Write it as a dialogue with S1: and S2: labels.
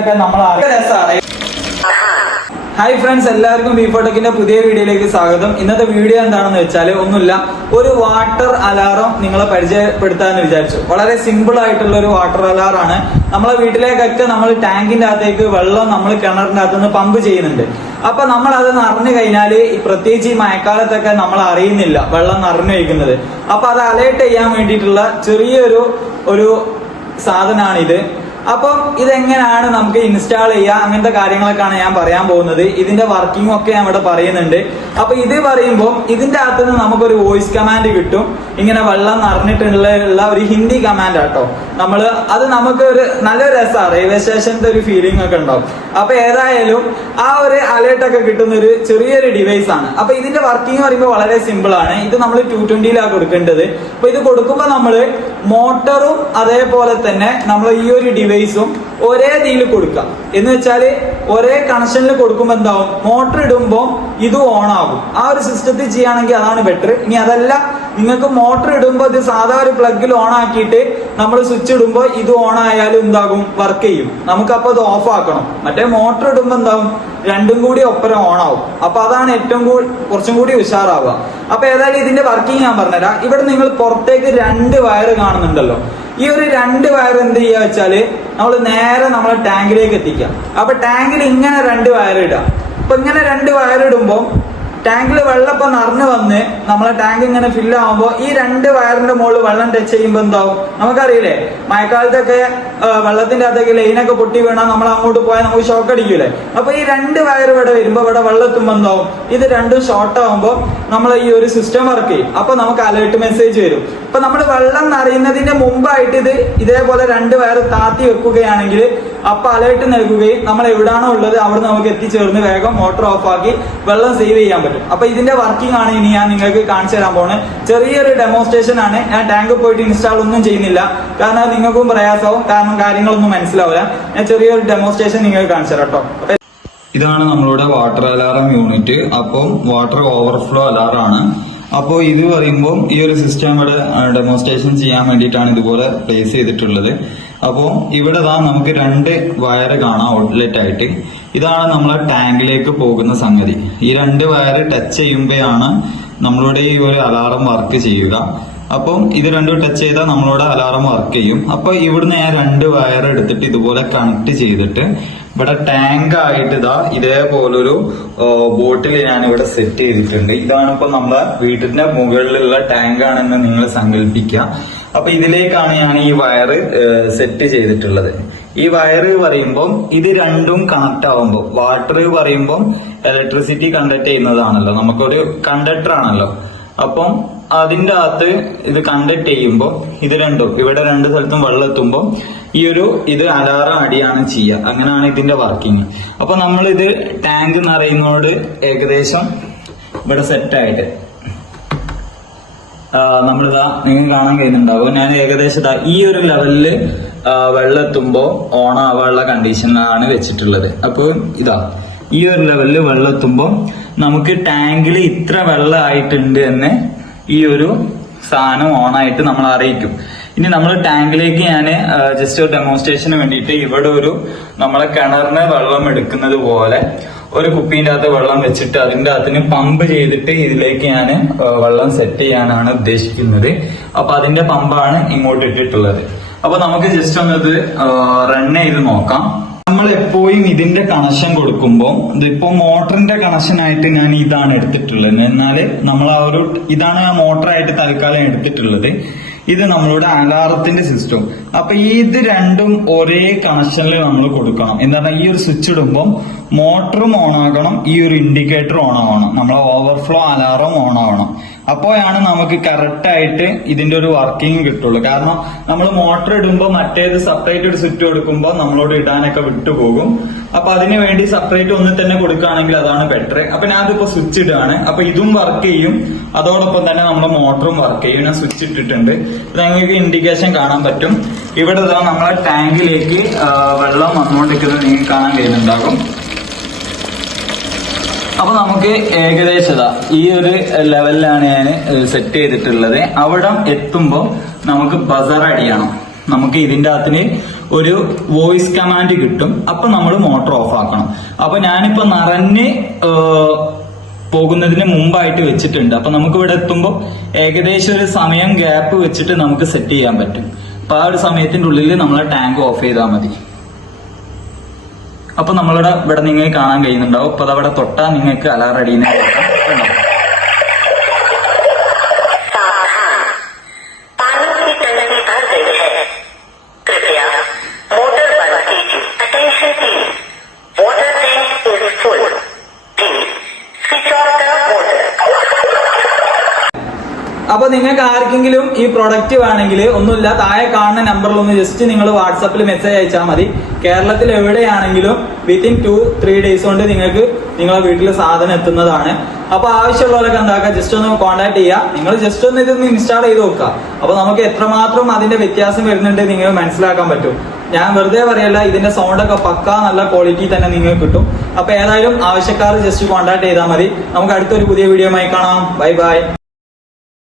S1: ഒക്കെ നമ്മൾ രസമാണ്. ഹായ് ഫ്രണ്ട്സ് എല്ലാവർക്കും ബീഫോടെക്കിന്റെ പുതിയ വീഡിയോയിലേക്ക് സ്വാഗതം. ഇന്നത്തെ വീഡിയോ എന്താണെന്ന് വെച്ചാൽ ഒന്നുമില്ല ഒരു വാട്ടർ അലാറം നിങ്ങളെ പരിചയപ്പെടുത്താന്ന് വിചാരിച്ചു. വളരെ സിമ്പിൾ ആയിട്ടുള്ള ഒരു വാട്ടർ അലാറാണ് നമ്മളെ വീട്ടിലേക്കൊക്കെ നമ്മൾ ടാങ്കിന്റെ അകത്തേക്ക് വെള്ളം നമ്മൾ കിണറിന്റെ അകത്തുനിന്ന് പമ്പ് ചെയ്യുന്നുണ്ട്. അപ്പൊ നമ്മൾ അത് നിറഞ്ഞു കഴിഞ്ഞാൽ ഈ പ്രത്യേകിച്ച് ഈ മഴക്കാലത്തൊക്കെ നമ്മൾ അറിയുന്നില്ല വെള്ളം നിറഞ്ഞു വയ്ക്കുന്നത് അപ്പൊ അത് അലേർട്ട് ചെയ്യാൻ വേണ്ടിയിട്ടുള്ള ചെറിയൊരു ഒരു സാധനമാണ് ഇത് അപ്പം ഇതെങ്ങനെയാണ് നമുക്ക് ഇൻസ്റ്റാൾ ചെയ്യുക അങ്ങനത്തെ കാര്യങ്ങളൊക്കെയാണ് ഞാൻ പറയാൻ പോകുന്നത്. ഇതിന്റെ വർക്കിംഗ് ഒക്കെ ഞാൻ ഇവിടെ പറയുന്നുണ്ട്. അപ്പൊ ഇത് പറയുമ്പോൾ ഇതിന്റെ അകത്ത് നിന്ന് നമുക്കൊരു വോയിസ് കമാൻഡ് കിട്ടും. ഇങ്ങനെ വെള്ളം നിറഞ്ഞിട്ടുള്ള ഒരു ഹിന്ദി കമാൻഡ് ആട്ടോ. നമ്മൾ അത് നമുക്ക് ഒരു നല്ല രസമാണ് റെയിൽവേ സ്റ്റേഷന്റെ ഒരു ഫീലിംഗ് ഒക്കെ ഉണ്ടാവും. അപ്പൊ ഏതായാലും ആ ഒരു അലേർട്ട് ഒക്കെ കിട്ടുന്ന ഒരു ചെറിയൊരു ഡിവൈസ് ആണ്. അപ്പൊ ഇതിന്റെ വർക്കിംഗ് പറയുമ്പോൾ വളരെ സിമ്പിൾ ആണ്. ഇത് നമ്മൾ ടു ട്വന്റിയിലാണ് കൊടുക്കേണ്ടത്. അപ്പൊ ഇത് കൊടുക്കുമ്പോൾ നമ്മൾ മോട്ടറും അതേപോലെ തന്നെ നമ്മൾ ഈ ഒരു ഡിവൈസും ഒരേ ഇതിൽ കൊടുക്കാം. എന്ന് വെച്ചാൽ ഒരേ കണക്ഷനിൽ കൊടുക്കുമ്പോൾ എന്താവും? മോട്ടർ ഇടുമ്പോൾ ഇത് ഓൺ ആകും. ആ ഒരു സിസ്റ്റത്തിൽ ചെയ്യുകയാണെങ്കിൽ അതാണ് ബെറ്റർ ഇനി അതല്ല നിങ്ങൾക്ക് മോട്ടർ ഇടുമ്പോൾ ഇത് സാധാ ഒരു പ്ലഗിൽ ഓൺ ആക്കിയിട്ട് നമ്മൾ സ്വിച്ച് ഇടുമ്പോൾ ഇത് ഓൺ ആയാലും എന്താകും? വർക്ക് ചെയ്യും. നമുക്ക് നമുക്കപ്പോൾ അത് ഓഫ് ആക്കണം. മറ്റേ മോട്ടർ ഇടുമ്പോൾ എന്താവും? രണ്ടും കൂടി ഒപ്പരം ഓൺ ആവും. അപ്പൊ അതാണ് ഏറ്റവും കൂടി കുറച്ചും കൂടി ഉഷാറാവുക. അപ്പൊ ഏതായാലും ഇതിന്റെ വർക്കിംഗ് ഞാൻ പറഞ്ഞുതരാം. ഇവിടെ നിങ്ങൾ പുറത്തേക്ക് രണ്ട് വയർ കാണുന്നുണ്ടല്ലോ. ഈ ഒരു രണ്ട് വയർ എന്ത് ചെയ്യുക വെച്ചാൽ നമ്മൾ നേരെ നമ്മളെ ടാങ്കിലേക്ക് എത്തിക്കാം. അപ്പൊ ടാങ്കിൽ ഇങ്ങനെ രണ്ട് വയർ ഇടാം. അപ്പൊ ഇങ്ങനെ രണ്ട് വയർ ഇടുമ്പോൾ ടാങ്കിൽ വെള്ളം ഇപ്പൊ നിറഞ്ഞു വന്ന് നമ്മളെ ടാങ്ക് ഇങ്ങനെ ഫില്ല് ആവുമ്പോ ഈ രണ്ട് വയറിന്റെ മുകളിൽ വെള്ളം ടച്ച് ചെയ്യുമ്പോൾ എന്താവും? നമുക്കറിയില്ലേ? മഴക്കാലത്തൊക്കെ വെള്ളത്തിന്റെ അകത്തേക്ക് ലൈനൊക്കെ പൊട്ടി വീണാൽ നമ്മൾ അങ്ങോട്ട് പോയാൽ നമുക്ക് ഷോക്ക് അടിക്കൂലേ? അപ്പൊ ഈ രണ്ട് വയർ ഇവിടെ വരുമ്പോ ഇവിടെ വെള്ളം എത്തുമ്പോ എന്താവും? ഇത് രണ്ടും ഷോർട്ട് ആവുമ്പോ നമ്മൾ ഈ ഒരു സിസ്റ്റം വർക്ക് ചെയ്യും. അപ്പൊ നമുക്ക് അലേർട്ട് മെസ്സേജ് വരും. അപ്പൊ നമ്മൾ വെള്ളം നിറയുന്നതിന്റെ മുമ്പായിട്ട് ഇത് ഇതേപോലെ രണ്ട് വയർ താത്തി വെക്കുകയാണെങ്കിൽ അപ്പൊ അലേർട്ട് നൽകുകയും നമ്മൾ എവിടെയാണോ ഉള്ളത് അവിടെ നമുക്ക് എത്തിച്ചേർന്ന് വേഗം മോട്ടർ ഓഫ് ആക്കി വെള്ളം സേവ് ചെയ്യാൻ പറ്റും. അപ്പൊ ഇതിന്റെ വർക്കിംഗ് ആണ് ഇനി ഞാൻ നിങ്ങൾക്ക് കാണിച്ചു തരാൻ പോകുന്നത് ചെറിയൊരു ഡെമോൺസ്ട്രേഷൻ ആണ്. ഞാൻ ടാങ്ക് പോയിട്ട് ഇൻസ്റ്റാൾ ഒന്നും ചെയ്യുന്നില്ല. കാരണം നിങ്ങൾക്കും പ്രയാസവും കാരണം കാര്യങ്ങളൊന്നും മനസ്സിലാവില്ല. ഞാൻ ചെറിയൊരു ഡെമോൺസ്ട്രേഷൻ നിങ്ങൾക്ക് കാണിച്ചു തരാം കേട്ടോ
S2: ഇതാണ് നമ്മളുടെ വാട്ടർ അലാറം യൂണിറ്റ് അപ്പം വാട്ടർ ഓവർഫ്ലോ അലാറാണ് അപ്പോൾ ഇത് പറയുമ്പോൾ ഈ ഒരു സിസ്റ്റം ഇവിടെ ഡെമോൺസ്ട്രേഷൻ ചെയ്യാൻ വേണ്ടിയിട്ടാണ് ഇതുപോലെ പ്ലേസ് ചെയ്തിട്ടുള്ളത്. അപ്പോൾ ഇവിടെ ദാ നമുക്ക് രണ്ട് വയർ കാണാം ഔട്ട്ലെറ്റ് ആയിട്ട്. ഇതാണ് നമ്മൾ ടാങ്കിലേക്ക് പോകുന്ന സംഗതി. ഈ രണ്ട് വയർ ടച്ച് ചെയ്യുമ്പോഴാണ് നമ്മളുടെ ഈ ഒരു അലാറം വർക്ക് ചെയ്യുക. അപ്പം ഇത് രണ്ടും ടച്ച് ചെയ്താൽ നമ്മളോട് അലാറം വർക്ക് ചെയ്യും. അപ്പൊ ഇവിടുന്ന് ഞാൻ രണ്ട് വയർ എടുത്തിട്ട് ഇതുപോലെ കണക്ട് ചെയ്തിട്ട് ഇവിടെ ടാങ്ക് ആയിട്ട് ഇതാ ഇതേപോലൊരു ബോട്ടിൽ ഞാൻ ഇവിടെ സെറ്റ് ചെയ്തിട്ടുണ്ട്. ഇതാണ് ഇപ്പൊ നമ്മളെ വീട്ടിന്റെ മുകളിലുള്ള ടാങ്ക് ആണെന്ന് നിങ്ങൾ സങ്കല്പിക്കുക അപ്പൊ ഇതിലേക്കാണ് ഞാൻ ഈ വയർ സെറ്റ് ചെയ്തിട്ടുള്ളത്. ഈ വയർ പറയുമ്പം ഇത് രണ്ടും കണക്ട് ആവുമ്പോൾ വാട്ടർ പറയുമ്പം ഇലക്ട്രിസിറ്റി കണ്ടക്ട് ചെയ്യുന്നതാണല്ലോ. നമുക്കൊരു കണ്ടക്ടർ ആണല്ലോ. അപ്പം അതിന്റെ അകത്ത് ഇത് കണ്ടക്ട് ചെയ്യുമ്പോൾ ഇത് രണ്ടും ഇവിടെ രണ്ട് സ്ഥലത്തും വെള്ളം എത്തുമ്പോൾ ഈ ഒരു ഇത് അലാറം അടിയാണ് ചെയ്യുക. അങ്ങനെയാണ് ഇതിന്റെ വർക്കിംഗ് അപ്പൊ നമ്മൾ ഇത് ടാങ്ക് നിറയുന്നതോട് ഏകദേശം ഇവിടെ സെറ്റായിട്ട് നമ്മളിതാ നിങ്ങൾ കാണാൻ കഴിയുന്നുണ്ടാവും ഞാൻ ഏകദേശം ഈ ഒരു ലെവലിൽ വെള്ളം എത്തുമ്പോൾ ഓണാവാനുള്ള കണ്ടീഷനിലാണ് വെച്ചിട്ടുള്ളത്. അപ്പോൾ ഇതാ ഈ ഒരു ലെവലിൽ വെള്ളം എത്തുമ്പോൾ നമുക്ക് ടാങ്കിൽ ഇത്ര വെള്ളം ആയിട്ടുണ്ട് എന്ന് ഈ ഒരു സാധനം ഓൺ ആയിട്ട് നമ്മൾ അറിയിക്കും. ഇനി നമ്മൾ ടാങ്കിലേക്ക് ഞാൻ ജസ്റ്റ് ഒരു ഡെമോൺസ്ട്രേഷന് വേണ്ടിയിട്ട് ഇവിടെ ഒരു നമ്മളെ കിണറിന് വെള്ളം എടുക്കുന്നത് പോലെ ഒരു കുപ്പീന്റെ അകത്ത് വെള്ളം വെച്ചിട്ട് അതിന്റെ അകത്തിന് പമ്പ് ചെയ്തിട്ട് ഇതിലേക്ക് ഞാൻ വെള്ളം സെറ്റ് ചെയ്യാനാണ് ഉദ്ദേശിക്കുന്നത്. അപ്പൊ അതിന്റെ പമ്പാണ് ഇങ്ങോട്ട് ഇട്ടിട്ടുള്ളത്. അപ്പൊ നമുക്ക് ജസ്റ്റ് ഒന്നത് റൺ ചെയ്ത് നോക്കാം. നമ്മൾ എപ്പോഴും ഇതിന്റെ കണക്ഷൻ കൊടുക്കുമ്പോൾ ഇതിപ്പോ മോട്ടറിന്റെ കണക്ഷൻ ആയിട്ട് ഞാൻ ഇതാണ് എടുത്തിട്ടുള്ളത്. എന്നാൽ നമ്മൾ ആ ഒരു ഇതാണ് ആ മോട്ടറായിട്ട് തൽക്കാലം എടുത്തിട്ടുള്ളത്. ഇത് നമ്മളുടെ അലാറത്തിന്റെ സിസ്റ്റം അപ്പൊ ഇത് രണ്ടും ഒരേ കണക്ഷനിൽ നമ്മൾ കൊടുക്കണം. എന്താണ് ഈ ഒരു സ്വിച്ച് ഇടുമ്പോൾ മോട്ടറും ഓൺ ആകണം ഈ ഒരു ഇൻഡിക്കേറ്റർ ഓൺ ആവണം. നമ്മളെ ഓവർഫ്ലോ അലാറം ഓൺ ആവണം. അപ്പോഴാണ് നമുക്ക് കറക്റ്റ് ആയിട്ട് ഇതിന്റെ ഒരു വർക്കിംഗ് കിട്ടുള്ളൂ. കാരണം നമ്മൾ മോട്ടർ ഇടുമ്പോൾ മറ്റേത് സെപ്പറേറ്റ് ഒരു സ്വിച്ച് കൊടുക്കുമ്പോൾ നമ്മളോട് ഇടാനൊക്കെ വിട്ടുപോകും. അപ്പൊ അതിന് വേണ്ടി സെപ്പറേറ്റ് ഒന്ന് തന്നെ കൊടുക്കുകയാണെങ്കിൽ അതാണ് ബെറ്റർ അപ്പൊ ഞാൻ ഇതിപ്പോ സ്വിച്ച് ഇടുകയാണ്. അപ്പൊ ഇതും വർക്ക് ചെയ്യും. അതോടൊപ്പം തന്നെ നമ്മുടെ മോട്ടറും വർക്ക് ചെയ്യും. ഞാൻ സ്വിച്ച് ഇട്ടിട്ടുണ്ട്. നിങ്ങൾക്ക് ഇൻഡിക്കേഷൻ കാണാൻ പറ്റും. ഇവിടെ നമ്മളെ ടാങ്കിലേക്ക് വെള്ളം വന്നുകൊണ്ടിരിക്കുന്നത് നിങ്ങൾക്ക് കാണാൻ കഴിയുന്നുണ്ടാകും. അപ്പൊ നമുക്ക് ഏകദേശം ഇതാ ഈ ഒരു ലെവലിലാണ് ഞാൻ സെറ്റ് ചെയ്തിട്ടുള്ളത്. അവിടെ എത്തുമ്പോൾ നമുക്ക് ബസർ അടിയണം നമുക്ക് ഇതിന്റെ അകത്തിന് ഒരു വോയിസ് കമാൻഡ് കിട്ടും. അപ്പൊ നമ്മൾ മോട്ടോർ ഓഫ് ആക്കണം. അപ്പൊ ഞാനിപ്പോ നിറഞ്ഞ് പോകുന്നതിന് മുമ്പായിട്ട് വെച്ചിട്ടുണ്ട്. അപ്പൊ നമുക്ക് ഇവിടെ എത്തുമ്പോൾ ഏകദേശം ഒരു സമയം ഗ്യാപ്പ് വെച്ചിട്ട് നമുക്ക് സെറ്റ് ചെയ്യാൻ പറ്റും. അപ്പൊ ആ ഒരു സമയത്തിന്റെ ഉള്ളിൽ നമ്മളെ ടാങ്ക് ഓഫ് ചെയ്താൽ മതി. അപ്പൊ നമ്മളുടെ ഇവിടെ നിങ്ങൾക്ക് കാണാൻ കഴിയുന്നുണ്ടാവും അപ്പൊ അതവിടെ തൊട്ടാ നിങ്ങൾക്ക് അലാർ അടിയുന്ന കേൾക്കാം.
S1: അപ്പൊ നിങ്ങൾക്ക് ആർക്കെങ്കിലും ഈ പ്രൊഡക്റ്റ് വേണമെങ്കിൽ ഒന്നുമില്ല താഴെ കാണുന്ന നമ്പറിൽ ഒന്ന് ജസ്റ്റ് നിങ്ങൾ വാട്സാപ്പിൽ മെസ്സേജ് അയച്ചാൽ മതി. കേരളത്തിൽ എവിടെയാണെങ്കിലും വിത്തിൻ ടു ത്രീ ഡേയ്സ് കൊണ്ട് നിങ്ങൾക്ക് നിങ്ങളെ വീട്ടിൽ സാധനം എത്തുന്നതാണ്. അപ്പൊ ആവശ്യമുള്ളവരൊക്കെ എന്താക്കുക? ജസ്റ്റ് ഒന്ന് കോൺടാക്ട് ചെയ്യുക. നിങ്ങൾ ജസ്റ്റ് ഒന്ന് ഇതൊന്ന് ഇൻസ്റ്റാൾ ചെയ്ത് നോക്കുക. അപ്പൊ നമുക്ക് എത്രമാത്രം അതിന്റെ വ്യത്യാസം വരുന്നുണ്ട് നിങ്ങൾ മനസ്സിലാക്കാൻ പറ്റും. ഞാൻ വെറുതെ പറയല്ല ഇതിന്റെ സൗണ്ട് ഒക്കെ പക്ക നല്ല ക്വാളിറ്റി തന്നെ നിങ്ങൾക്ക് കിട്ടും. അപ്പൊ ഏതായാലും ആവശ്യക്കാർ ജസ്റ്റ് കോൺടാക്ട് ചെയ്താൽ മതി. നമുക്ക് അടുത്തൊരു പുതിയ വീഡിയോ ആയി കാണാം. Bye bye